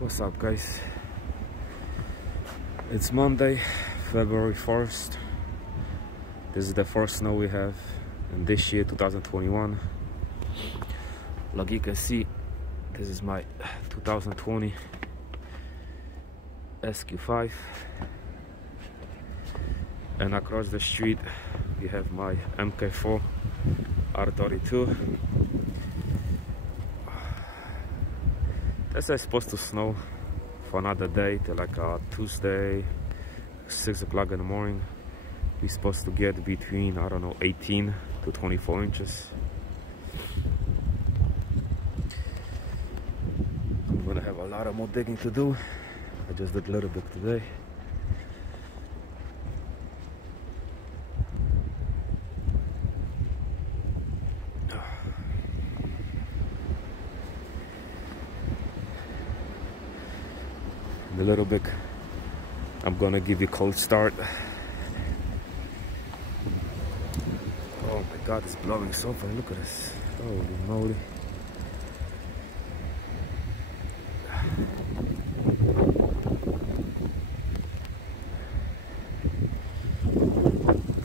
What's up, guys? It's Monday, February 1st. This is the first snow we have in this year, 2021. Like you can see, this is my 2020 sq5, and across the street we have my mk4 r32. This is supposed to snow for another day till like Tuesday, 6 o'clock in the morning. We're supposed to get between, I don't know, 18 to 24 inches. I'm gonna have a lot of more digging to do. I just did a little bit today. In a little bit, I'm gonna give you a cold start. Oh my God, it's blowing so far. Look at this. Holy moly.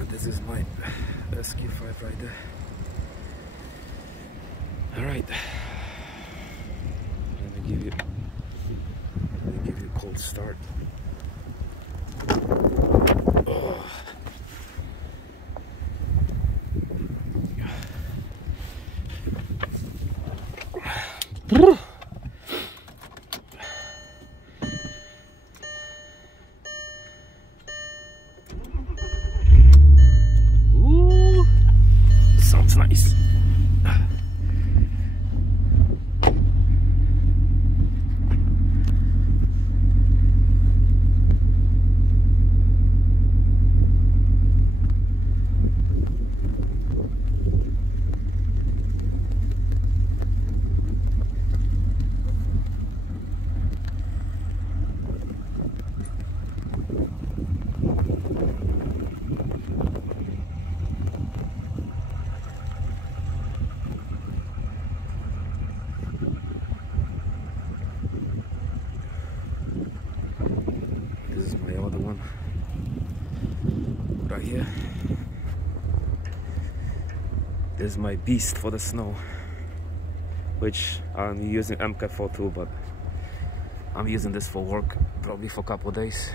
This is my sq5 right there. All right. Let me give you a cold start. Oh. Ooh, sounds nice. This is my other one right here. This is my beast for the snow, which I'm using mk4 too, but I'm using this for work probably for a couple of days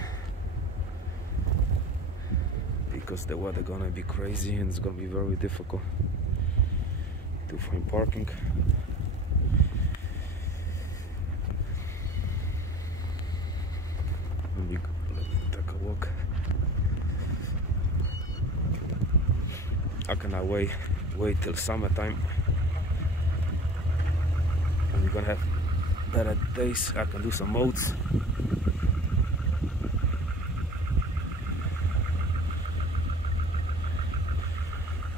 because the weather gonna be crazy and it's gonna be very difficult to find parking. Let me take a walk. I cannot wait till summertime. And we're gonna have better days. I can do some modes.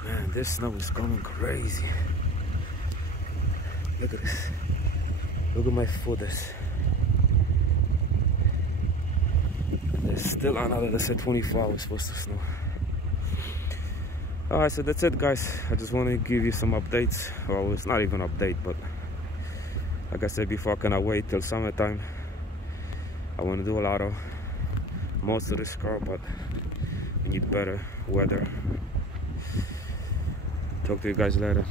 Man, this snow is going crazy. Look at this. Look at my foot. There's still another, let's say, 24 hours supposed to snow. Alright, so that's it, guys. I just want to give you some updates. Well, it's not even an update, but like I said before, I cannot wait till summertime. I want to do a lot of most of this car, but we need better weather. Talk to you guys later.